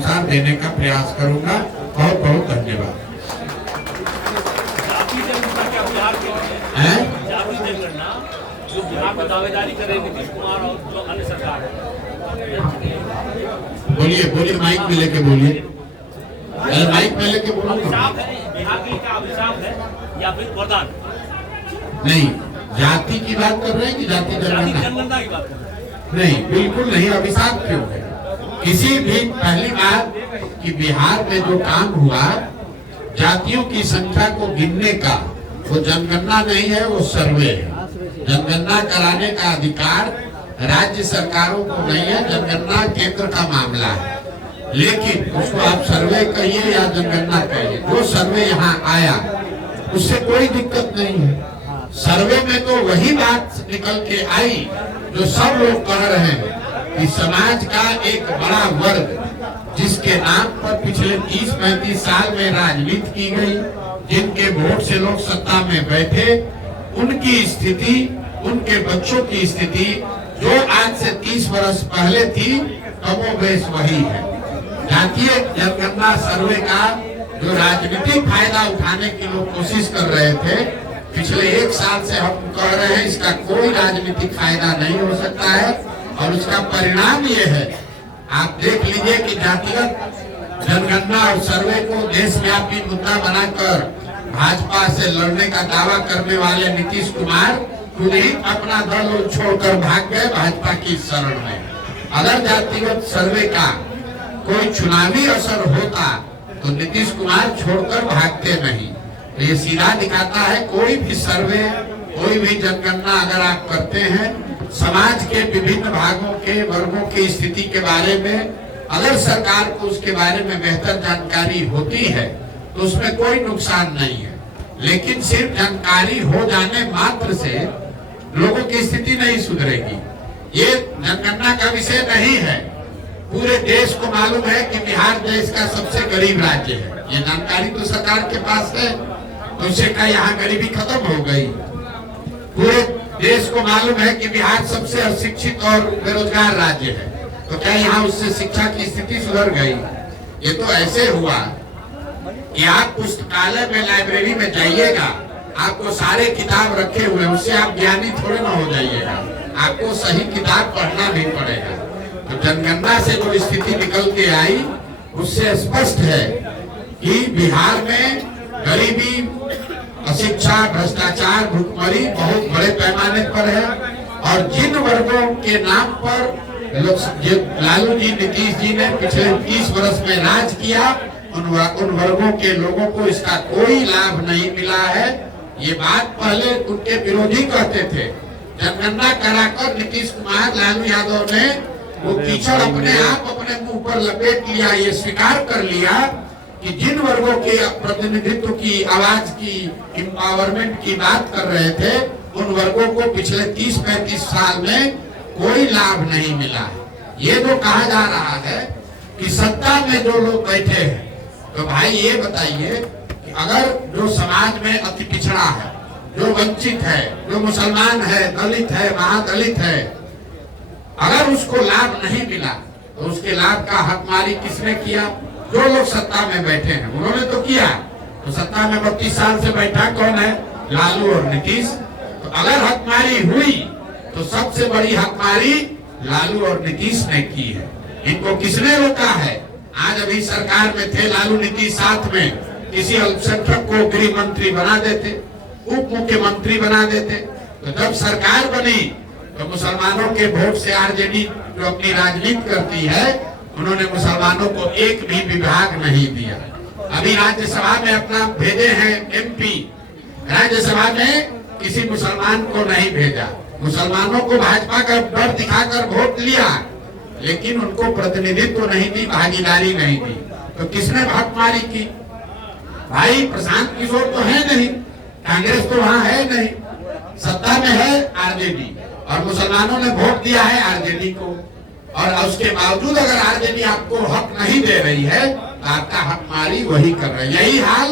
अनुसार देने का प्रयास करूंगा। बहुत बहुत धन्यवाद। जो बिहार में दावेदारी कर रहे नीतीश कुमार और जो अन्य सरकार है, बोलिए बोलिए, माइक में लेके बोलिए, माइक में लेके बोलो। अभिशाप है बिहार के लिए, क्या अभिशाप है या फिर वरदान? नहीं, जाति की बात कर रहे हैं कि जाति जनगणना की बात कर रहे हैं? नहीं, बिल्कुल नहीं। अभिशाप क्यों है? किसी भी, पहली बात कि बिहार में जो काम हुआ जातियों की संख्या को गिनने का, वो जनगणना नहीं है, वो सर्वे है। जनगणना कराने का अधिकार राज्य सरकारों को नहीं है, जनगणना केंद्र का मामला है। लेकिन उसको आप सर्वे कहिए या जनगणना कहिए, जो सर्वे यहाँ आया उससे कोई दिक्कत नहीं है। सर्वे में तो वही बात निकल के आई जो सब लोग कह रहे हैं कि समाज का एक बड़ा वर्ग जिसके नाम पर पिछले 30-35 साल में राजनीति की गई, जिनके वोट से लोग सत्ता में बैठे, उनकी स्थिति, उनके बच्चों की स्थिति जो आज से 30 वर्ष पहले थी, कमोबेश वही है। जातीय जनगणना सर्वे का जो राजनीतिक फायदा उठाने की लोग कोशिश कर रहे थे, पिछले 1 साल से हम कह रहे हैं इसका कोई राजनीतिक फायदा नहीं हो सकता है। और उसका परिणाम ये है, आप देख लीजिए कि जातिगत जनगणना और सर्वे को देशव्यापी मुद्दा बनाकर भाजपा से लड़ने का दावा करने वाले नीतीश कुमार खुद ही अपना दल छोड़कर भाग गए भाजपा की शरण में। अगर जातिगत सर्वे का कोई चुनावी असर होता तो नीतीश कुमार छोड़कर भागते नहीं। ये सीधा दिखाता है, कोई भी सर्वे, कोई भी जनगणना अगर आप करते हैं, समाज के विभिन्न भागों के वर्गों की स्थिति के बारे में अगर सरकार को उसके बारे में बेहतर जानकारी होती है तो उसमें कोई नुकसान नहीं है। लेकिन सिर्फ जानकारी हो जाने मात्र से लोगों की स्थिति नहीं सुधरेगी। ये जनगणना का विषय नहीं है। पूरे देश को मालूम है कि बिहार देश का सबसे गरीब राज्य है। ये जानकारी तो सरकार के पास है, तो उससे क्या यहाँ गरीबी खत्म हो गई? पूरे देश को मालूम है कि बिहार सबसे अशिक्षित और बेरोजगार राज्य है, तो क्या यहाँ उससे शिक्षा की स्थिति सुधर गई? ये तो ऐसे हुआ कि आप पुस्तकालय में, लाइब्रेरी में जाइएगा, आपको सारे किताब रखे हुए, उससे आप ज्ञानी थोड़े ना हो जाइएगा, आपको सही किताब पढ़ना भी पड़ेगा। तो जनगणना से जो स्थिति निकल के आई उससे स्पष्ट है कि बिहार में गरीबी, अशिक्षा, भ्रष्टाचार, भुखमरी बहुत बड़े पैमाने पर है। और जिन वर्गों के नाम पर लालू जी, नीतीश जी ने पिछले 30 वर्ष में राज किया, उन वर्गों के लोगों को इसका कोई लाभ नहीं मिला है। ये बात पहले उनके विरोधी कहते थे। जनगणना कराकर नीतीश कुमार, लालू यादव ने वो कीचड़ अपने आप अपने मुंह पर लपेट लिया। ये स्वीकार कर लिया कि जिन वर्गों के प्रतिनिधित्व की, आवाज की, एम्पावरमेंट की बात कर रहे थे, उन वर्गों को पिछले 30-35 साल में कोई लाभ नहीं मिला। ये जो कहा जा रहा है कि सत्ता में जो लोग बैठे हैं, तो भाई ये बताइए कि अगर जो समाज में अति पिछड़ा है, जो वंचित है, जो मुसलमान है, दलित है, महादलित है, अगर उसको लाभ नहीं मिला तो उसके लाभ का हकमारी किसने किया? जो लोग सत्ता में बैठे हैं उन्होंने तो किया। तो सत्ता में 32 साल से बैठा कौन है? लालू और नीतीश। तो अगर हकमारी हुई तो सबसे बड़ी हकमारी लालू और नीतीश ने की है। इनको किसने रोका है? आज अभी सरकार में थे लालू नीतीश, साथ में किसी अल्पसंख्यक को गृह मंत्री बना देते, उप मुख्यमंत्री बना देते। तो जब सरकार बनी तो मुसलमानों के वोट से आरजेडी जो अपनी राजनीति करती है, उन्होंने मुसलमानों को एक भी विभाग नहीं दिया। अभी राज्यसभा में अपना भेजे हैं एमपी, राज्यसभा में किसी मुसलमान को नहीं भेजा। मुसलमानों को भाजपा का डर दिखाकर वोट लिया, लेकिन उनको प्रतिनिधित्व नहीं दी, भागीदारी नहीं दी। तो किसने हकमारी की? भाई प्रशांत किशोर तो है नहीं, कांग्रेस तो वहाँ है नहीं, सत्ता में है आरजेडी, और मुसलमानों ने वोट दिया है आरजेडी को। और उसके बावजूद अगर आरजेडी आपको हक नहीं दे रही है तो आपका हकमारी वही कर रहे हैं। यही हाल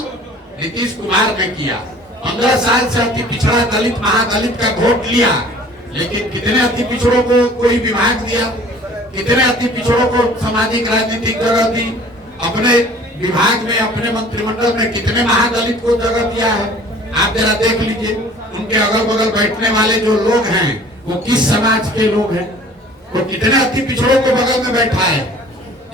नीतीश कुमार ने किया। 15 साल से अति पिछड़ा दलित, महादलित का वोट लिया, लेकिन कितने अति पिछड़ों को कोई विभाग दिया? कितने अति पिछड़ों को सामाजिक राजनीतिक जगह दी, अपने विभाग में अपने मंत्रिमंडल में कितने महादलित को जगह दिया है। आप जरा देख लीजिए, उनके अगल बगल बैठने वाले जो लोग हैं वो किस समाज के लोग हैं, वो कितने अति पिछड़ों को बगल में बैठा है।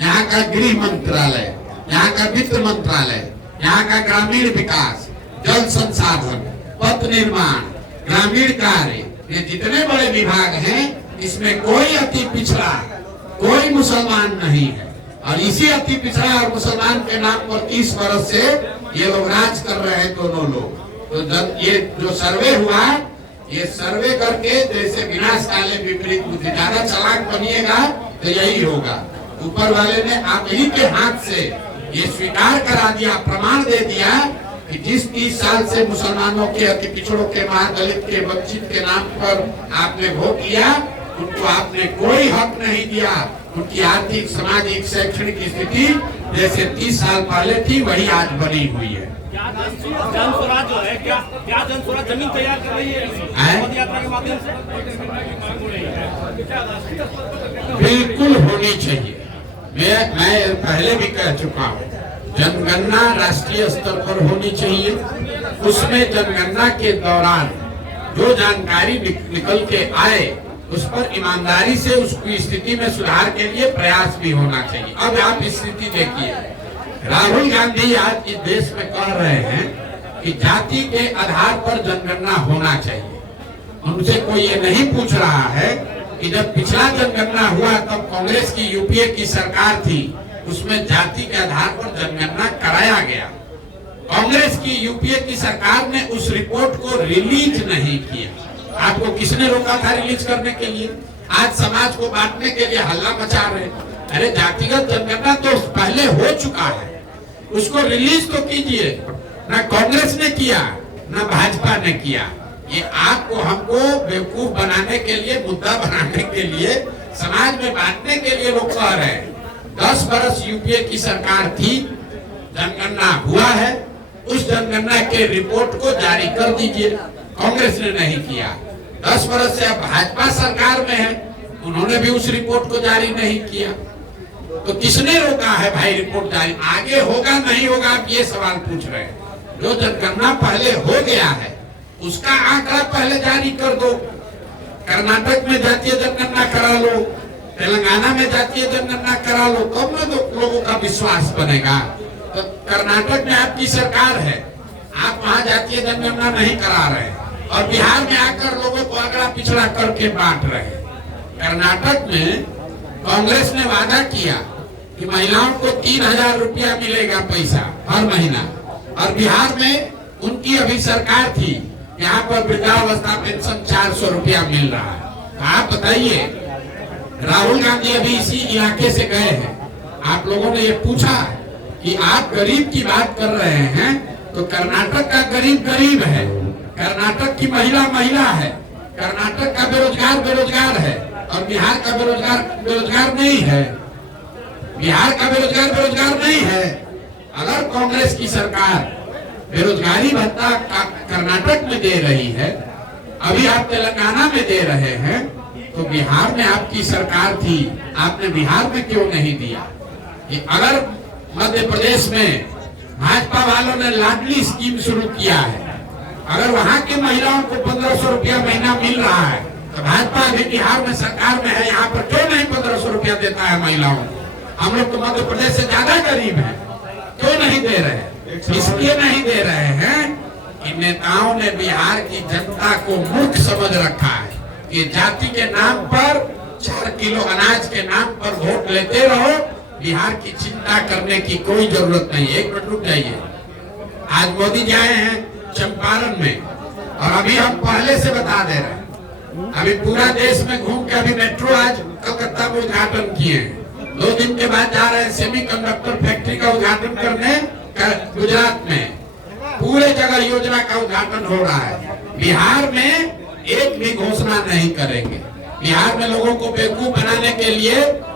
यहाँ का गृह मंत्रालय, यहाँ का वित्त मंत्रालय, यहाँ का ग्रामीण विकास, जल संसाधन, पथ निर्माण, ग्रामीण कार्य, ये जितने बड़े विभाग हैं इसमें कोई अति पिछड़ा, कोई मुसलमान नहीं है। और इसी अति पिछड़ा और मुसलमान के नाम पर 30 वर्ष से ये लोग राज कर रहे हैं दोनों लोग। तो जब ये जो सर्वे हुआ, ये सर्वे करके जैसे विनाश काले विपरीत बुद्धि, ज्यादा चालाक बनिएगा तो यही होगा। ऊपर वाले ने आप ही के हाथ से ये स्वीकार करा दिया, प्रमाण दे दिया कि जिस 30 साल से मुसलमानों के, अति पिछड़ों के, महादलित के, वंचित के नाम पर आपने वोट किया, उनको आपने कोई हक नहीं दिया। उनकी आर्थिक, सामाजिक, शैक्षणिक स्थिति जैसे 30 साल पहले थी वही आज बनी हुई है। जन स्वराज जो है, क्या जन स्वराज जमीन तैयार कर रही है पद यात्रा के माध्यम से? बिल्कुल होनी चाहिए। मैं पहले भी कह चुका हूँ, जनगणना राष्ट्रीय स्तर पर होनी चाहिए। उसमें जनगणना के दौरान जो जानकारी निकल के आए उस पर ईमानदारी से उसकी स्थिति में सुधार के लिए प्रयास भी होना चाहिए। अब आप स्थिति देखिए, राहुल गांधी आज इस देश में कह रहे हैं कि जाति के आधार पर जनगणना होना चाहिए। उनसे कोई ये नहीं पूछ रहा है कि जब पिछला जनगणना हुआ तब कांग्रेस की यूपीए की सरकार थी, उसमें जाति के आधार पर जनगणना कराया गया। कांग्रेस की यूपीए की सरकार ने उस रिपोर्ट को रिलीज नहीं किया। आपको किसने रोका था रिलीज करने के लिए? आज समाज को बांटने के लिए हल्ला मचा रहे। अरे जातिगत जनगणना तो पहले हो चुका है, उसको रिलीज तो कीजिए। ना कांग्रेस ने किया, ना भाजपा ने किया। ये आपको हमको बेवकूफ बनाने के लिए, मुद्दा बनाने के लिए, समाज में बांटने के लिए लोग कह रहे हैं। 10 वर्ष यूपीए की सरकार थी, जनगणना हुआ है, उस जनगणना के रिपोर्ट को जारी कर दीजिए। कांग्रेस ने नहीं किया। 10 वर्ष से अब भाजपा सरकार में है, उन्होंने भी उस रिपोर्ट को जारी नहीं किया। तो किसने रोका है भाई रिपोर्ट जारी? आगे होगा नहीं होगा आप ये सवाल पूछ रहे हैं। जो जनगणना पहले हो गया है उसका आंकड़ा पहले जारी कर दो। कर्नाटक में जातीय जनगणना करा लो, तेलंगाना में जातीय जनगणना करा लो, तब ना तो लोगों का विश्वास बनेगा। तो कर्नाटक में आपकी सरकार है, आप वहाँ जातीय जनगणना नहीं करा रहे और बिहार में आकर लोगों को अगड़ा पिछड़ा करके बांट रहे। कर्नाटक में कांग्रेस ने वादा किया कि महिलाओं को 3000 रुपया मिलेगा पैसा हर महीना, और बिहार में उनकी अभी सरकार थी, यहाँ पर वृद्धावस्था पेंशन 400 रुपया मिल रहा है। आप बताइए, राहुल गांधी अभी इसी इलाके से गए हैं, आप लोगों ने ये पूछा कि आप गरीब की बात कर रहे हैं, तो कर्नाटक का गरीब गरीब है, कर्नाटक की महिला महिला है, कर्नाटक का बेरोजगार बेरोजगार है, और बिहार का बेरोजगार बेरोजगार नहीं है। बिहार का बेरोजगार बेरोजगार नहीं है। अगर कांग्रेस की सरकार बेरोजगारी भत्ता कर्नाटक में दे रही है, अभी आप तेलंगाना में दे रहे हैं, तो बिहार में आपकी सरकार थी, आपने बिहार में क्यों नहीं दिया? कि अगर मध्य प्रदेश में भाजपा वालों ने लाडली स्कीम शुरू किया है, अगर वहां की महिलाओं को 1500 रुपया महीना मिल रहा है, तो भाजपा अभी बिहार में सरकार में है, यहाँ पर क्यों नहीं 1500 रुपया देता है महिलाओं को? हम लोग तो मध्य प्रदेश से ज्यादा गरीब है, क्यों नहीं दे रहे? इसलिए नहीं दे रहे हैं कि नेताओं ने बिहार की जनता को मूर्ख समझ रखा है कि जाति के नाम पर, 4 किलो अनाज के नाम पर वोट लेते रहो, बिहार की चिंता करने की कोई जरूरत नहीं। 1 मिनट रुक जाइए। आज मोदी जी आए हैं चंपारण में, और अभी हम पहले से बता दे रहे हैं, अभी पूरा देश में घूम के अभी मेट्रो आज कलकत्ता में उद्घाटन किए हैं। 2 दिन के बाद जा रहे हैं सेमीकंडक्टर फैक्ट्री का उद्घाटन करने गुजरात में। पूरे जगह योजना का उद्घाटन हो रहा है। बिहार में एक भी घोषणा नहीं करेंगे। बिहार में लोगों को बेवकूफ बनाने के लिए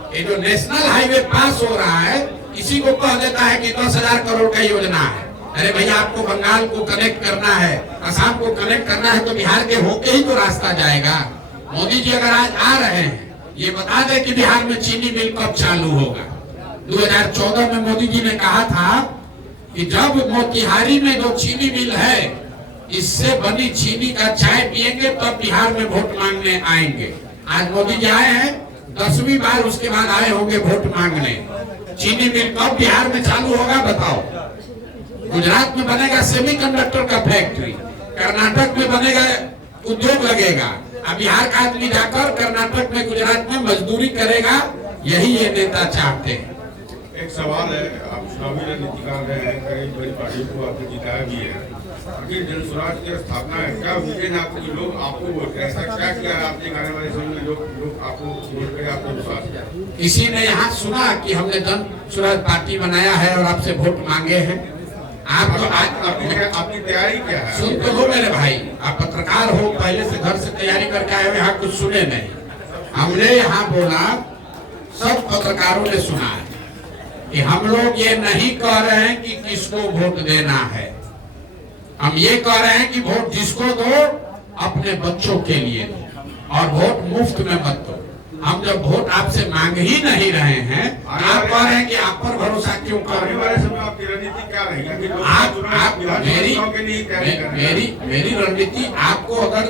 ये जो नेशनल हाईवे पास हो रहा है, इसी को कह देता है कि 10,000 करोड़ का योजना है। अरे भैया, आपको बंगाल को कनेक्ट करना है, असम को कनेक्ट करना है, तो बिहार के होके ही तो रास्ता जाएगा। मोदी जी अगर आज आ रहे हैं, ये बता दे कि बिहार में चीनी मिल कब चालू होगा। 2014 में मोदी जी ने कहा था कि जब मोतिहारी में जो चीनी मिल है इससे बनी चीनी का चाय पिएंगे तब बिहार में वोट मांगने आएंगे। आज मोदी जी आए हैं 10वीं बार, उसके बाद आए होंगे वोट मांगने। चीनी मिल कब बिहार में चालू होगा बताओ। गुजरात में बनेगा सेमीकंडक्टर का फैक्ट्री, कर्नाटक में बनेगा उद्योग लगेगा। अब बिहार का आदमी जाकर कर्नाटक में गुजरात में मजदूरी करेगा, यही ये नेता चाहते हैं। एक सवाल है, आप चुनावी रणनीतिकार रहे हैं, कई बड़ी पार्टियों को आपने जिताया भी है, आखिर जनस्वराज की स्थापना है, क्या विजन आपके लोग आपको वोट करें? ऐसा क्या किया आपने आने वाले समय में लोग आपको वोट करें, आपको विश्वास है? किसी ने यहाँ सुना कि हमने जन स्वराज पार्टी बनाया है और आपसे वोट मांगे हैं? आप तो आपकी तैयारी क्या है? सुन तो लो मेरे भाई, आप पत्रकार हो, पहले से घर से तैयारी करके आए हो, यहाँ कुछ सुने नहीं। हमने यहाँ बोला, सब पत्रकारों ने सुना है कि हम लोग ये नहीं कह रहे हैं कि किसको वोट देना है। हम ये कह रहे हैं कि वोट जिसको दो अपने बच्चों के लिए दो और वोट मुफ्त में मत दो। हम जब वोट आपसे मांग ही नहीं रहे हैं, आप कह रहे हैं कि आप पर भरोसा क्यों कर रहे हैं? आपकी रणनीति क्या रहेगी? आप मेरी रणनीति आपको, अगर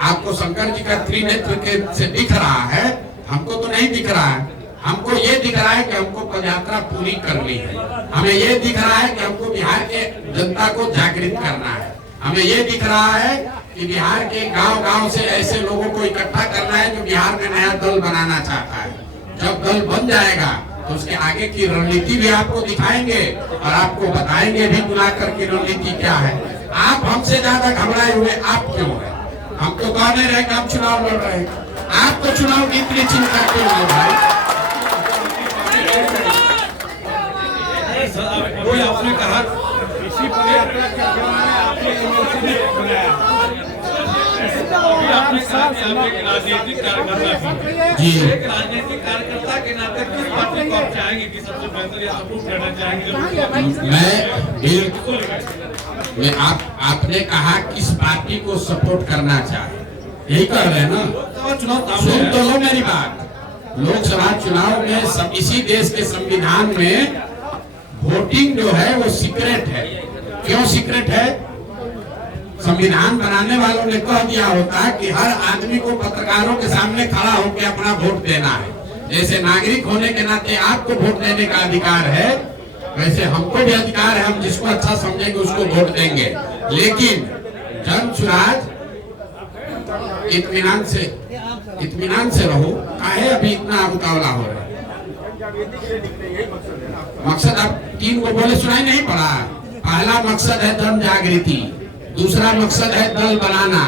आपको शंकर जी का त्रिनेत्र के से दिख रहा है, हमको तो नहीं दिख रहा है। हमको ये दिख रहा है कि हमको पदयात्रा पूरी करनी है। हमें ये दिख रहा है कि हमको बिहार के जनता को जागृत करना है। हमें ये दिख रहा है कि बिहार के गांव-गांव से ऐसे लोगों को इकट्ठा करना है जो बिहार में नया दल बनाना चाहता है। जब दल बन जाएगा तो उसके आगे की रणनीति भी आपको दिखाएंगे और आपको बताएंगे भी बुलाकर की रणनीति क्या है। आप हमसे ज्यादा घबराए हुए आप क्यों है? हम तो कह नहीं रहे कि हम चुनाव लड़ रहे हैं। आप तो चुनाव की इतनी चिंता क्यों है भाई? कोई आपने कहा इसी पदयात्रा के दौरान आपने बनाया, आपने कहा कि आप एक राजनीतिक कार्यकर्ता जी, एक राजनीतिक कार्यकर्ता के नाते किस पार्टी को आप चाहेंगे कि सबसे बेहतर या सपोर्ट करना चाहेंगे? मैं आपने कहा किस पार्टी को सपोर्ट करना चाहे, यही कह रहे हैं ना? सुन तो लो मेरी बात। लोकसभा चुनाव में इसी देश के संविधान में वोटिंग जो है वो सीक्रेट है। क्यों सीक्रेट है? संविधान बनाने वालों ने कह दिया होता कि हर आदमी को पत्रकारों के सामने खड़ा होकर अपना वोट देना है। जैसे नागरिक होने के नाते आपको वोट देने का अधिकार है, वैसे हमको भी अधिकार है, हम जिसको अच्छा समझेंगे उसको वोट देंगे। लेकिन जन स्वराज इत्मीनान से रहो। काहे अभी इतना उतावला हो रहा है? मकसद आप 3 को बोले सुनाई नहीं पड़ा। पहला मकसद है जन जागृति, दूसरा मकसद है दल बनाना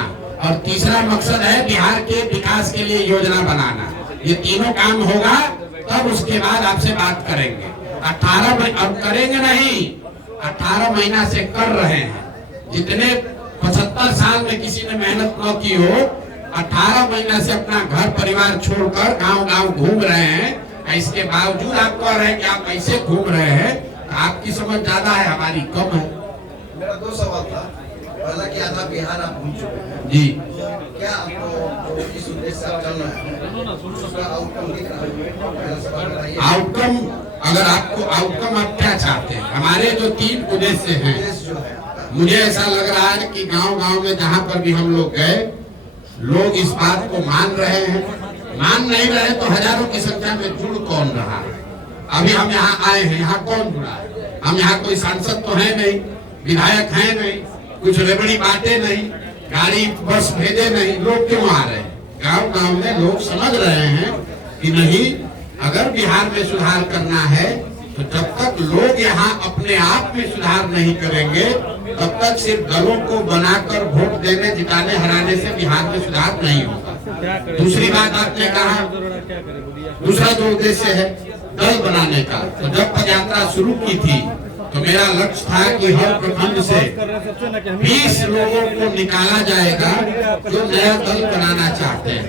और तीसरा मकसद है बिहार के विकास के लिए योजना बनाना। ये तीनों काम होगा तब उसके बाद आपसे बात करेंगे। 18 अब करेंगे नहीं, 18 महीना से कर रहे हैं। जितने 75 साल में किसी ने मेहनत न की हो, 18 महीना से अपना घर परिवार छोड़कर गांव-गांव घूम रहे हैं। इसके बावजूद आप कह रहे हैं कि आप ऐसे घूम रहे हैं, आपकी समझ ज्यादा है, हमारी कम है। मेरा 2 सवाल था। पहला कि आधा बिहार आप घूम चुके हैं जी, क्या आपको इस उद्देश्य से चल रहा है उसका आउटकम दिख रहा है? पहला सवाल बताइए। आउटकम, अगर आपको आउटकम आप क्या चाहते हैं? हमारे जो 3 उद्देश्य हैं, उद्देश्य जो है मुझे ऐसा लग रहा है कि गांव-गांव में जहां पर भी हम लोग गए, लोग इस बात को मान रहे हैं। मान नहीं रहे तो हजारों की संख्या में जुड़ कौन रहा है? अभी हम यहाँ आए हैं, यहाँ कौन जुड़ा है? हम यहाँ कोई सांसद तो है नहीं, विधायक है नहीं, कुछ रेबड़ी बांटे नहीं, गाड़ी बस भेजे नहीं, लोग क्यों आ रहे हैं? गांव-गांव में लोग समझ रहे हैं कि नहीं, अगर बिहार में सुधार करना है तो जब तक लोग यहाँ अपने आप में सुधार नहीं करेंगे तब तक सिर्फ दलों को बनाकर वोट देने, जिताने, हराने से बिहार में सुधार नहीं होगा। दूसरी बात आपने कहा, दूसरा जो उद्देश्य है दल बनाने का, तो जब पदयात्रा शुरू की थी तो मेरा लक्ष्य था कि हर प्रखंड से 20 लोगों को निकाला जाएगा जो नया दल बनाना चाहते हैं।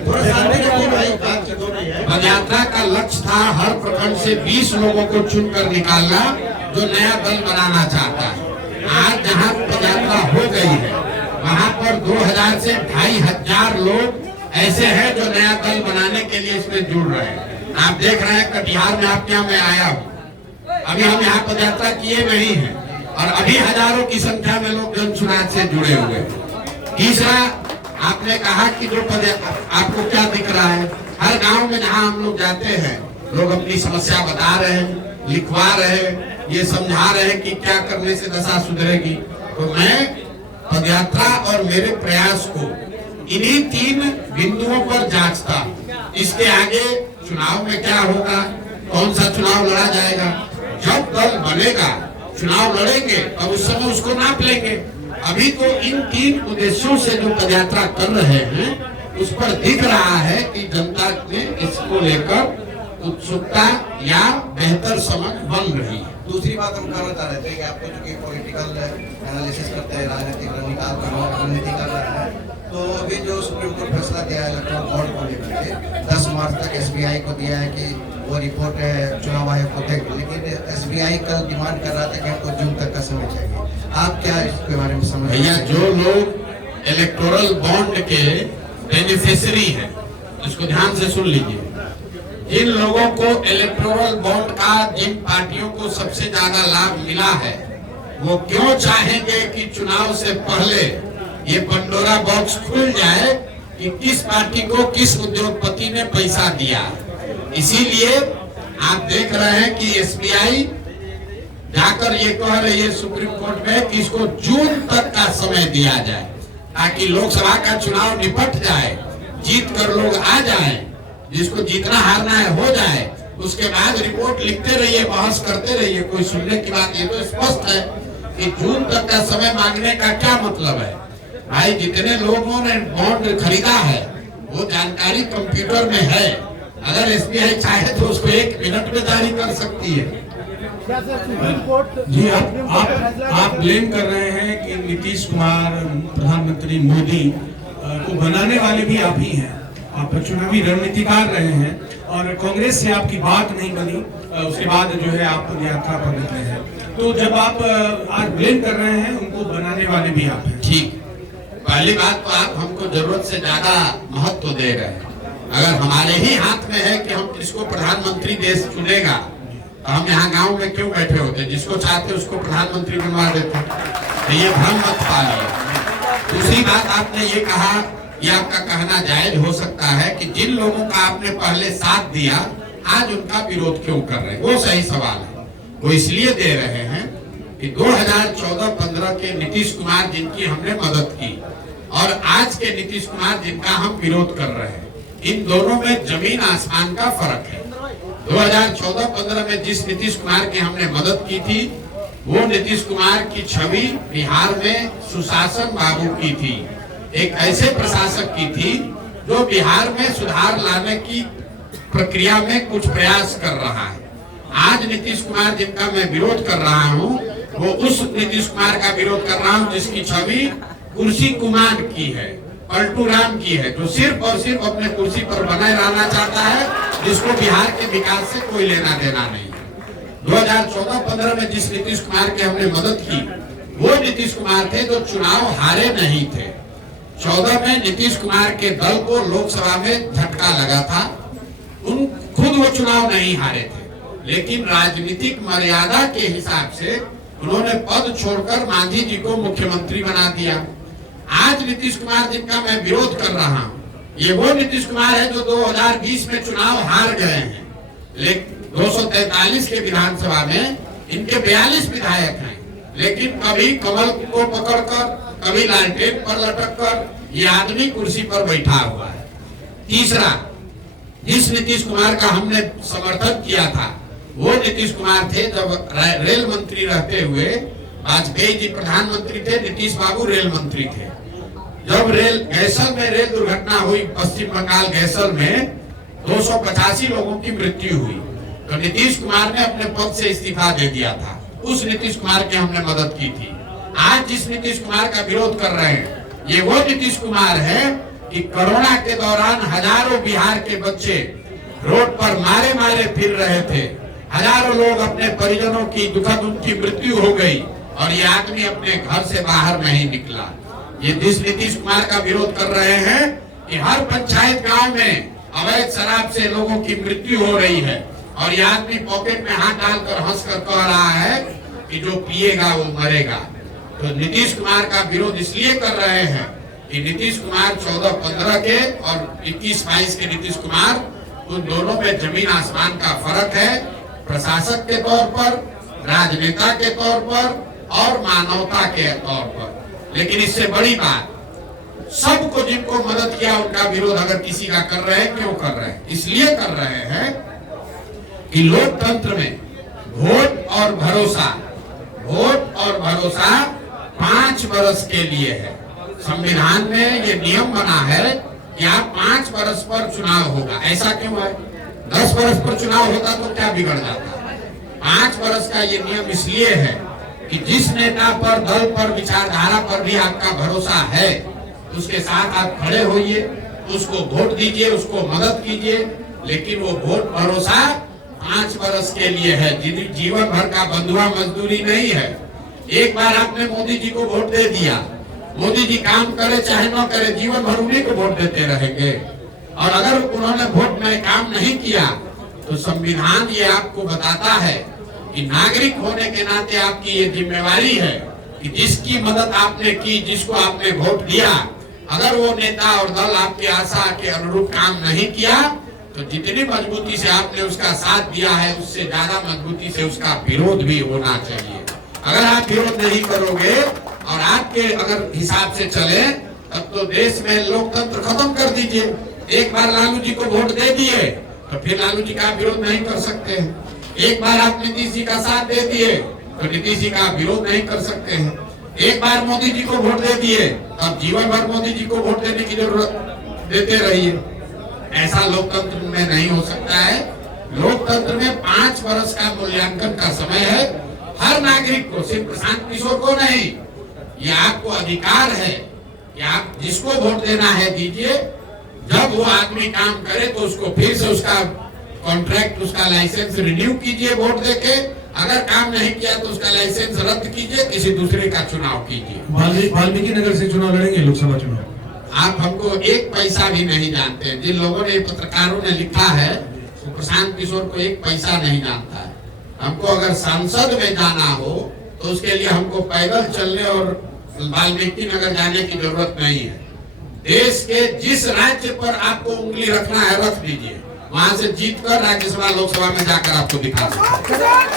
पदयात्रा का लक्ष्य था हर प्रखंड से 20 लोगों को चुनकर निकालना जो नया दल बनाना चाहता है। आज जहाँ पदयात्रा हो गई है वहाँ पर 2000 से 2500 लोग ऐसे हैं जो नया दल बनाने के लिए इसमें जुड़ रहे हैं। आप देख रहे हैं कटिहार में आपके यहाँ मैं आया हूँ, अभी हम यहाँ पदयात्रा किए नहीं हैं और अभी हजारों की संख्या में लोग जन सुराज से जुड़े हुए हैं। तीसरा, आपने कहा कि जो आपको क्या दिख रहा है, हर गांव में जहां हम लोग जाते हैं लोग अपनी समस्या बता रहे हैं, लिखवा रहे हैं, ये समझा रहे हैं कि क्या करने से दशा सुधरेगी। तो मैं पदयात्रा और मेरे प्रयास को इन्हीं 3 बिंदुओं पर जांचता। इसके आगे चुनाव में क्या होगा, कौन सा चुनाव लड़ा जाएगा, जब दल बनेगा चुनाव लड़ेंगे तब उस समय उसको नाप लेंगे। अभी तो इन 3 उद्देश्यों से जो पदयात्रा कर रहे हैं उस पर दिख रहा है कि जनता में इसको लेकर उत्सुकता या बेहतर समझ बन रही है। दूसरी बात हम कहना चाह रहे थे कि आपको चूंकि पॉलिटिकल एनालिसिस करते हैं, राजनीतिक रणनीति कर रहे हैं, तो अभी जो सुप्रीम कोर्ट फैसला दिया है इलेक्ट्रल बॉन्ड को लेकर के 10 मार्च तक SBI को दिया है कि वो रिपोर्ट चुनाव आयोग को देगी, लेकिन SBI कल डिमांड कर रहा था कि हमको जून तक का समय चाहिए। आप क्या इसके बारे में समझ? भैया, जो लोग इलेक्टोरल बॉन्ड के बेनिफिशियरी हैं, इसको ध्यान से सुन लीजिए। जिन लोगों को इलेक्टोरल बॉन्ड का, जिन पार्टियों को सबसे ज्यादा लाभ मिला है, वो क्यों चाहेंगे कि चुनाव से पहले ये पंडोरा बॉक्स खुल जाए कि किस पार्टी को किस उद्योगपति ने पैसा दिया। इसीलिए आप देख रहे हैं कि SBI जाकर ये कह रही है सुप्रीम कोर्ट में कि इसको जून तक का समय दिया जाए ताकि लोकसभा का चुनाव निपट जाए, जीत कर लोग आ जाएं, जिसको जीतना हारना है हो जाए, उसके बाद रिपोर्ट लिखते रहिए, बहस करते रहिए, कोई सुनने की बात। ये तो स्पष्ट है कि जून तक का समय मांगने का क्या मतलब है। भाई, जितने लोगों ने बॉन्ड खरीदा है वो जानकारी कंप्यूटर में है, अगर SBI चाहे तो उसको 1 मिनट में जारी कर सकती है। जी, आप ब्लेम कर रहे हैं कि नीतीश कुमार, प्रधानमंत्री मोदी को बनाने वाले भी आप ही हैं। आप चुनावी रणनीतिकार रहे हैं और कांग्रेस से आपकी बात नहीं बनी, उसके बाद जो है आप यात्रा पर निकले हैं। तो जब आप आज ब्लेम कर रहे हैं, उनको बनाने वाले भी आप हैं। ठीक, पहली बात तो आप हमको जरूरत से ज्यादा महत्व दे रहे हैं। अगर हमारे ही हाथ में है कि हम किसको प्रधानमंत्री देश चुनेगा तो हम यहाँ गांव में क्यों बैठे होते, जिसको चाहते उसको प्रधानमंत्री बनवा देते। तो ये भ्रम मत पालिए। दूसरी बात, आपने ये कहा, ये आपका कहना जायज हो सकता है कि जिन लोगों का आपने पहले साथ दिया आज उनका विरोध क्यों कर रहे हैं, वो सही सवाल है। वो इसलिए दे रहे हैं कि 2014-15 के नीतीश कुमार जिनकी हमने मदद की और आज के नीतीश कुमार जिनका हम विरोध कर रहे हैं, इन दोनों में जमीन आसमान का फर्क है। 2014-15 में जिस नीतीश कुमार की हमने मदद की थी, वो नीतीश कुमार की छवि बिहार में सुशासन बाबू की थी, एक ऐसे प्रशासक की थी जो बिहार में सुधार लाने की प्रक्रिया में कुछ प्रयास कर रहा है। आज नीतीश कुमार जिनका मैं विरोध कर रहा हूँ, वो उस नीतीश कुमार का विरोध कर रहा हूँ जिसकी छवि कुर्सी कुमार की है, पलटू राम की है, जो सिर्फ और सिर्फ अपने कुर्सी पर बने रहना चाहता है, जिसको बिहार के विकास से कोई लेना देना नहीं है। 2014-15 में जिस नीतीश कुमार की हमने मदद की, वो नीतीश कुमार थे जो चुनाव हारे नहीं थे। 14 में नीतीश कुमार के दल को लोकसभा में झटका लगा था, खुद वो चुनाव नहीं हारे थे, लेकिन राजनीतिक मर्यादा के हिसाब से उन्होंने पद छोड़कर मांझी जी को मुख्यमंत्री बना दिया। आज नीतीश कुमार जिनका मैं विरोध कर रहा हूँ, ये वो नीतीश कुमार है जो 2020 में चुनाव हार गए हैं, लेकिन 243 के विधानसभा में इनके 42 विधायक हैं, लेकिन कभी कमल को पकड़कर, कभी लालटेन पर लटककर ये आदमी कुर्सी पर बैठा हुआ है। तीसरा, जिस नीतीश कुमार का हमने समर्थन किया था, वो नीतीश कुमार थे जब रेल मंत्री रहते हुए वाजपेयी जी प्रधानमंत्री थे, नीतीश बाबू रेल मंत्री थे। जब गैसल में रेल दुर्घटना हुई, पश्चिम बंगाल गैसल में 285 लोगों की मृत्यु हुई, तो नीतीश कुमार ने अपने पद से इस्तीफा दे दिया था। उस नीतीश कुमार की हमने मदद की थी। आज जिस नीतीश कुमार का विरोध कर रहे हैं, ये वो नीतीश कुमार है कि कोरोना के दौरान हजारों बिहार के बच्चे रोड पर मारे मारे फिर रहे थे, हजारों लोग अपने परिजनों की दुखद उनकी मृत्यु हो गई और ये आदमी अपने घर से बाहर नहीं निकला। ये जिस नीतीश कुमार का विरोध कर रहे हैं, कि हर पंचायत गांव में अवैध शराब से लोगों की मृत्यु हो रही है और ये आदमी पॉकेट में हाथ डालकर हंसकर कह रहा है कि जो पिएगा वो मरेगा। तो नीतीश कुमार का विरोध इसलिए कर रहे हैं कि नीतीश कुमार 14-15 के और 21-22 के नीतीश कुमार, उन दोनों में जमीन आसमान का फर्क है, प्रशासक के तौर पर, राजनेता के तौर पर और मानवता के तौर पर। लेकिन इससे बड़ी बात, सबको जिनको मदद किया उनका विरोध अगर किसी का कर रहे हैं, क्यों कर रहे हैं? इसलिए कर रहे हैं कि लोकतंत्र में वोट और भरोसा 5 वर्ष के लिए है। संविधान में ये नियम बना है कि आप 5 वर्ष पर चुनाव होगा। ऐसा क्यों है? 10 वर्ष पर चुनाव होता तो क्या बिगड़ जाता? 5 वर्ष का ये नियम इसलिए है कि जिस नेता पर, दल पर, विचारधारा पर भी आपका भरोसा है, उसके साथ आप खड़े होइए, उसको वोट दीजिए, उसको मदद कीजिए। लेकिन वो वोट भरोसा 5 वर्ष के लिए है, जीवन भर का बंधुआ मजदूरी नहीं है। एक बार आपने मोदी जी को वोट दे दिया, मोदी जी काम करे चाहे न करे, जीवन भर उन्हीं को वोट देते रहेंगे। और अगर उन्होंने वोट में काम नहीं किया तो संविधान ये आपको बताता है कि नागरिक होने के नाते आपकी ये जिम्मेवारी है कि जिसकी मदद आपने की, जिसको आपने वोट दिया, अगर वो नेता और दल आपकी आशा के अनुरूप काम नहीं किया तो जितनी मजबूती से आपने उसका साथ दिया है, उससे ज्यादा मजबूती से उसका विरोध भी होना चाहिए। अगर आप विरोध नहीं करोगे और आपके अगर हिसाब से चले, तब तो देश में लोकतंत्र खत्म कर दीजिए। एक बार लालू जी को वोट दे दिए तो फिर लालू जी का विरोध नहीं कर सकते हैं। एक बार आप नीतीश जी का साथ दे दिए तो नीतीश जी का विरोध नहीं कर सकते हैं। एक बार मोदी जी को वोट दे दिए, अब जीवन भर मोदी जी को वोट देने की जरूरत देते रहिए। ऐसा लोकतंत्र में नहीं हो सकता है। लोकतंत्र में 5 वर्ष का मूल्यांकन का समय है। हर नागरिक को, सिर्फ प्रशांत किशोर को नहीं, ये आपको अधिकार है कि आप जिसको वोट देना है दीजिए। जब वो आदमी काम करे तो उसको फिर से उसका कॉन्ट्रैक्ट, उसका लाइसेंस रिन्यू कीजिए वोट देके। अगर काम नहीं किया तो उसका लाइसेंस रद्द कीजिए, किसी दूसरे का चुनाव कीजिए। वाल्मीकि नगर से चुनाव लड़ेंगे, लोकसभा चुनाव। आप हमको एक पैसा भी नहीं जानते हैं। जिन लोगों ने, पत्रकारों ने लिखा है, तो प्रशांत किशोर को एक पैसा नहीं जानता है। हमको अगर संसद में जाना हो तो उसके लिए हमको पैदल चलने और वाल्मीकि नगर जाने की जरूरत नहीं है। देश के जिस राज्य पर आपको उंगली रखना है रख दीजिए, वहां से जीतकर राज्यसभा लोकसभा में जाकर आपको दिखा सकते।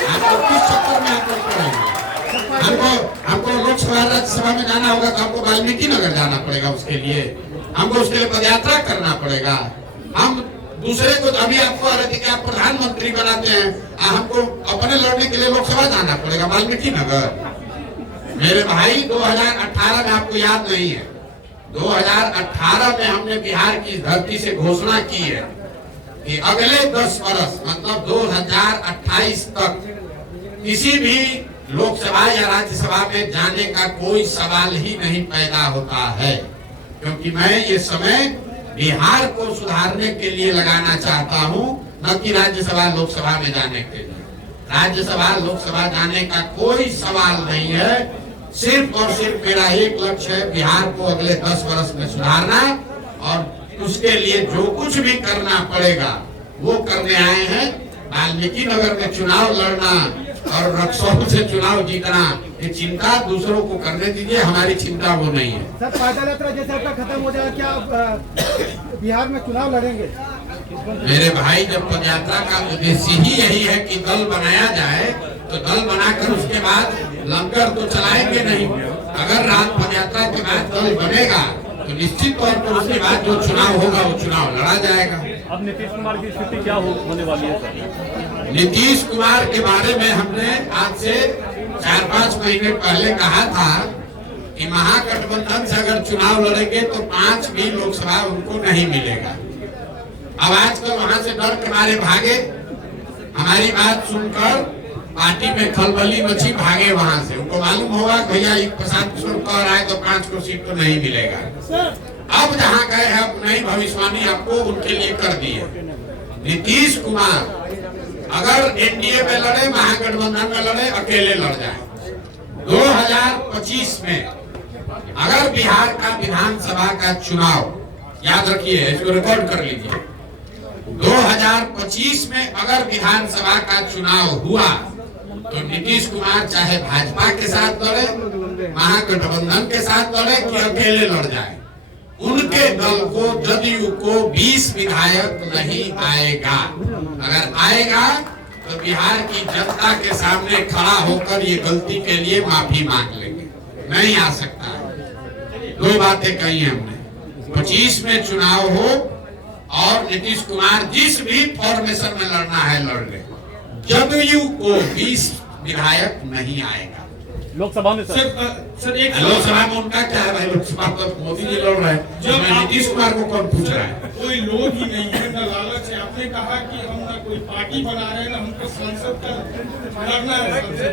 आपको किस चक्कर में आप लोग पड़ेंगे? हमको लोकसभा राज्यसभा में जाना होगा तो हमको वाल्मीकि नगर जाना पड़ेगा। उसके लिए हमको उसके लिए पदयात्रा करना पड़ेगा। हम दूसरे को, अभी आपको आप प्रधानमंत्री बनाते हैं, हमको अपने लड़ने के लिए लोकसभा जाना पड़ेगा वाल्मीकि नगर। मेरे भाई 2018 में, आपको याद नहीं है, 2018 में हमने बिहार की धरती से घोषणा की है कि अगले 10 वर्ष मतलब 2028 तक किसी भी लोकसभा या राज्यसभा में जाने का कोई सवाल ही नहीं पैदा होता है। क्योंकि मैं ये समय बिहार को सुधारने के लिए लगाना चाहता हूं, न कि राज्यसभा लोकसभा में जाने के लिए। राज्यसभा लोकसभा जाने का कोई सवाल नहीं है। सिर्फ और सिर्फ मेरा एक लक्ष्य है, बिहार को अगले 10 वर्ष में सुधारना, और उसके लिए जो कुछ भी करना पड़ेगा वो करने आए हैं। वाल्मीकि नगर में चुनाव लड़ना और रक्सौल से चुनाव जीतना, ये चिंता दूसरों को करने दीजिए, हमारी चिंता वो नहीं है। सर, पैदल यात्रा जैसे आपका खत्म हो जाएगा, क्या आप बिहार में चुनाव लड़ेंगे? मेरे भाई, जब पदयात्रा का उद्देश्य ही यही है कि दल बनाया जाए, तो दल बनाकर उसके बाद लंगर तो चलाएंगे नहीं। अगर रात पदयात्रा के बाद दल बनेगा तो निश्चित तौर पर उसके बाद जो चुनाव होगा वो चुनाव लड़ा जाएगा। अब नीतीश कुमार की स्थिति क्या होने वाली है सर? नीतीश कुमार के बारे में हमने आज से 4-5 महीने पहले कहा था कि महागठबंधन से अगर चुनाव लड़ेंगे तो 5 भी लोकसभा उनको नहीं मिलेगा। अब आजकल वहां से डर के मारे भागे, हमारी बात सुनकर पार्टी में खलबली मची, भागे वहां से। उनको मालूम होगा भैया एक प्रशांत किशोर कह रहा है तो 5 को सीट तो नहीं मिलेगा। अब जहां गए हैं नई भविष्यवाणी आपको उनके लिए कर दी है। नीतीश कुमार अगर एनडीए में लड़े, महागठबंधन में लड़े, अकेले लड़ जाए, 2025 में अगर बिहार का विधानसभा का चुनाव याद रखिए, इसको रिकॉर्ड कर लीजिए। 2025 में अगर विधानसभा का चुनाव हुआ तो नीतीश कुमार चाहे भाजपा के साथ लड़े, महागठबंधन के साथ लड़े कि अकेले लड़ जाए, उनके दल को, जदयू को 20 विधायक नहीं आएगा। अगर आएगा तो बिहार की जनता के सामने खड़ा होकर ये गलती के लिए माफी मांग लेंगे। नहीं आ सकता है। दो बातें कही हमने, 25 में चुनाव हो और नीतीश कुमार जिस भी फॉर्मेशन में लड़ना है लड़ ले, जदयू को 20 विधायक नहीं आएगा। लोकसभा में सर एक लोकसभा में उनका क्या है भाई, लोकसभा तो मोदी जी लड़ रहे हैं, जब नीतीश कुमार को कौन पूछ रहा है? कोई लोग ही नहीं है, न लालच है। आपने कहा कि हम ना कोई पार्टी बना रहे हैं, ना हमको संसद का लड़ना है संसद।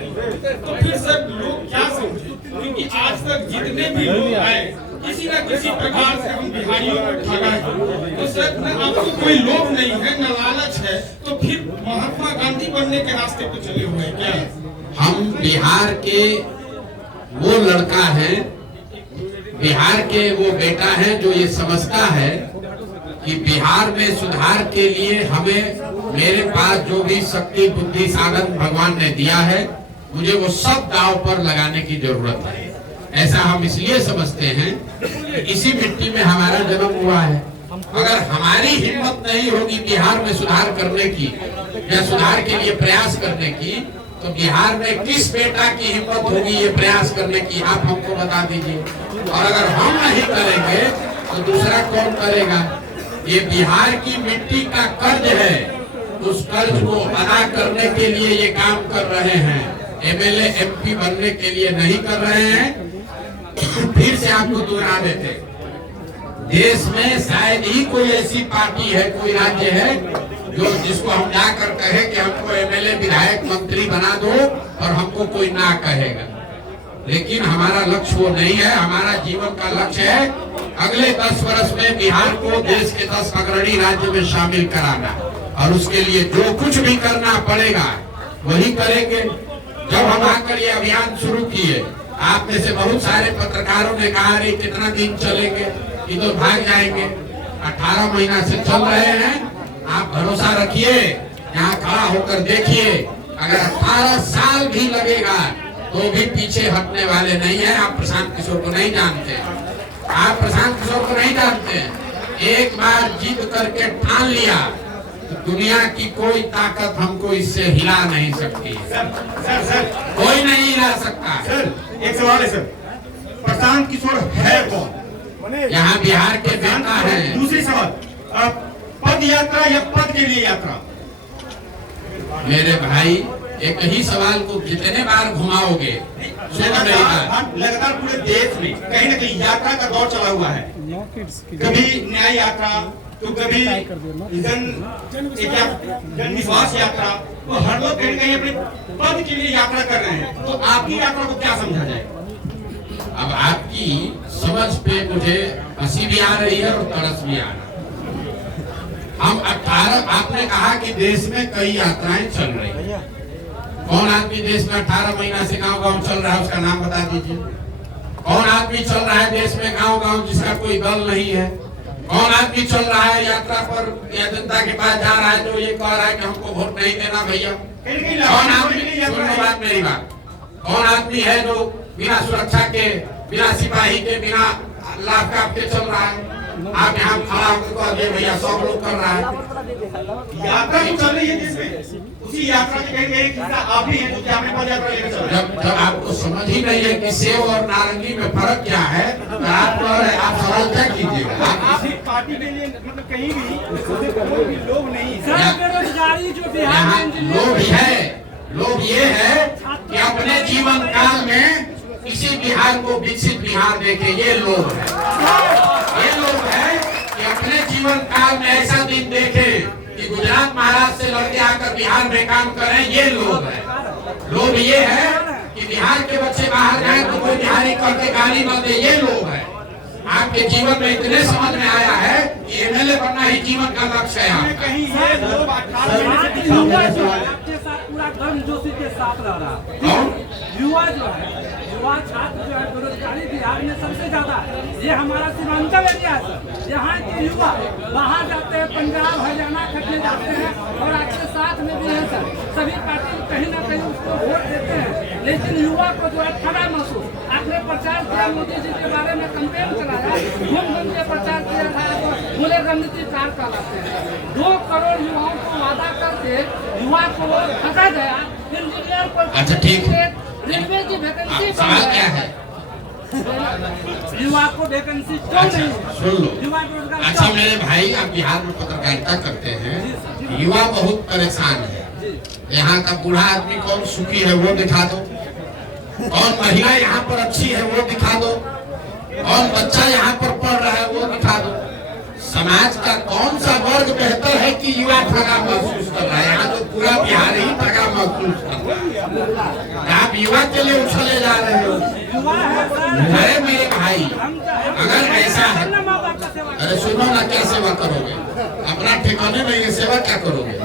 तो फिर सर लोग क्या समझे, क्योंकि आज तक जितने भी लोग आए किसी न किसी प्रकार से हम बिहारियों को ठगा है। तो सर न आपको कोई लोभ नहीं है, न लालच है, तो फिर महात्मा गांधी बनने के रास्ते पे चले हुए हैं क्या? हम बिहार के वो लड़का है, बिहार के वो बेटा है जो ये समझता है कि बिहार में सुधार के लिए हमें, मेरे पास जो भी शक्ति बुद्धि साधन भगवान ने दिया है, मुझे वो सब दांव पर लगाने की जरूरत है। ऐसा हम इसलिए समझते हैं कि इसी मिट्टी में हमारा जन्म हुआ है। अगर हमारी हिम्मत नहीं होगी बिहार में सुधार करने की या सुधार के लिए प्रयास करने की, तो बिहार में किस बेटा की हिम्मत होगी ये प्रयास करने की, आप हमको बता दीजिए। और अगर हम नहीं करेंगे तो दूसरा कौन करेगा? ये बिहार की मिट्टी का कर्ज है, उस कर्ज को अदा करने के लिए ये काम कर रहे हैं। एमएलए एमपी बनने के लिए नहीं कर रहे हैं। फिर से आपको दोहरा देते, देश में शायद ही कोई ऐसी पार्टी है, कोई राज्य है जो जिसको हम जाकर कहे कि हमको एमएलए विधायक मंत्री बना दो और हमको कोई ना कहेगा। लेकिन हमारा लक्ष्य वो नहीं है। हमारा जीवन का लक्ष्य है अगले 10 वर्ष में बिहार को देश के 10 अग्रणी राज्य में शामिल कराना, और उसके लिए जो कुछ भी करना पड़ेगा वही करेंगे। जब हम आकर ये अभियान शुरू किए, आप में से बहुत सारे पत्रकारों ने कहा अरे कितना दिन चलेंगे, ये तो भाग जाएंगे। 18 महीना से चल रहे हैं। आप भरोसा रखिए, यहाँ खड़ा होकर देखिए, अगर 18 साल भी लगेगा तो भी पीछे हटने वाले नहीं है। आप प्रशांत किशोर को नहीं जानते, आप प्रशांत किशोर को नहीं जानते। एक बार जीत करके ठान लिया तो दुनिया की कोई ताकत हमको इससे हिला नहीं सकती। सर कोई नहीं हिला सकता। सर एक सवाल है सर, प्रशांत किशोर है कौन? यहाँ बिहार के बेटा है। दूसरी सवाल, पद यात्रा या पद के लिए यात्रा? मेरे भाई एक ही सवाल को कितने बार घुमाओगे? लगातार पूरे देश में कहीं न कहीं यात्रा का दौर चला हुआ है। कभी न्याय यात्रा, तो कभी जन विश्वास यात्रा, तो हर लोग कहीं न कहीं अपने पद के लिए यात्रा कर रहे हैं। तो आपकी यात्रा को क्या समझा जाए? अब आपकी समझ पे मुझे हंसी भी आ रही है और तरस भी आ रहा है। हम 18, आपने कहा कि देश में कई यात्राएं चल रही हैं। कौन आदमी देश में 18 महीना से गांव-गांव चल रहा है, उसका नाम बता दीजिए। कौन आदमी चल रहा है देश में गांव-गांव जिसका कोई दल नहीं है? कौन आदमी चल रहा है यात्रा पर या जनता के पास जा रहा है जो ये कह रहा है कि हमको वोट नहीं देना भैया? कौन आदमी, बात मेरी बात, कौन आदमी है जो बिना सुरक्षा के, बिना सिपाही के, बिना लाभ का चल रहा है? आप यहाँ खड़ा होकर भैया 100 लोग कर रहा है। यात्रा तो चल रही है देश में, उसी यात्रा के कहीं एक हिस्सा आप भी हैं, जो आपने पद यात्रा लेकर चल रहे हैं। जब आपको समझ ही नहीं है कि सेव और नारंगी में फर्क क्या है, तो आप सवाल क्या कीजिएगा? आप पार्टी के लिए मतलब कहीं भी लोग नहीं है। बेरोजगारी जो यहाँ लोग है, लोग ये है कि अपने जीवन काल में किसी बिहार को विकसित बिहार देखे, ये लोग है। ये लोग है कि अपने जीवन काल में ऐसा दिन देखे कि गुजरात महाराष्ट्र से लड़के आकर बिहार में काम करें, ये लोग है। लोग ये है कि बिहार के बच्चे बाहर जाए तो कोई बिहारी करके गाली न दे, ये लोग है। आपके जीवन में इतने समझ में आया है कि एमएलए बनना ही जीवन का लक्ष्य है। कहीं ये लोग 18 महीने से गर्मजोशी के साथ रह रहा है। कौन? युवा जो है, युवा छात्र जो है, बेरोजगारी बिहार में सबसे ज्यादा है। ये हमारा सीमांचल एरिया है सर। यहाँ के युवा बाहर जाते हैं, पंजाब हरियाणा खटने जाते हैं, और आपके साथ में भी है सर। सभी पार्टी कहीं ना कहीं उसको वोट देते हैं, लेकिन युवा को जो है ठगा महसूस। आपने प्रचार किया, मोदी जी के बारे में कंपेन चलाया, घूम घूम के प्रचार किया था, तो बोले रणनीतिकार कहलाते हैं। 2 करोड़ युवाओं को वादा करके युवा को ठगा गया। इंजीनियर को अच्छा, ठीक है। रेलवे की वैकेंसी अब सवाल क्या है? युवा को वैकेंसी क्यों अच्छा, नहीं? सुन लो। युवा रोजगार अच्छा क्यों? मेरे भाई, आप बिहार में पत्रकारिता करते हैं, युवा बहुत परेशान है। यहाँ का बूढ़ा आदमी कौन सुखी है वो दिखा दो, कौन महिला यहाँ पर अच्छी है वो दिखा दो, कौन बच्चा यहाँ पर पढ़ रहा है वो दिखा दो। समाज का कौन सा वर्ग बेहतर है कि युवा ठगा महसूस कर रहा है? यहाँ तो पूरा बिहार ही ठगा महसूस कर रहा है। आप युवा के लिए उछले जा रहे हो। युवा है सर। अरे मेरे भाई, अगर ऐसा है, अरे सुनो ना, क्या सेवा करोगे? अपना ठिकाने नहीं है, सेवा क्या करोगे?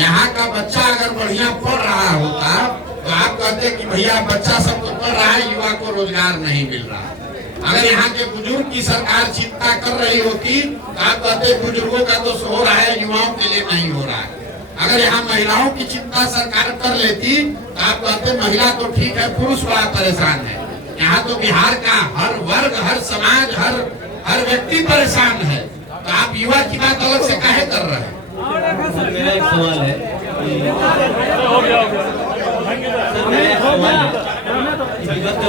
यहाँ का बच्चा अगर बढ़िया पढ़ रहा होता तो आप कहते कि भैया बच्चा सब तो पढ़ रहा है, युवा को रोजगार नहीं मिल रहा। अगर यहाँ के बुजुर्ग की सरकार चिंता कर रही होती तो आप कहते बुजुर्गों का दोष हो रहा है, युवाओं के लिए नहीं हो रहा है। अगर यहाँ महिलाओं की चिंता सरकार कर लेती तो आप कहते महिला तो ठीक है, पुरुष बड़ा परेशान है। यहाँ तो बिहार का हर वर्ग, हर समाज, हर व्यक्ति परेशान है, तो आप युवा की बात अलग से काहे कर रहे हैं? मेरा एक सवाल है कि विगत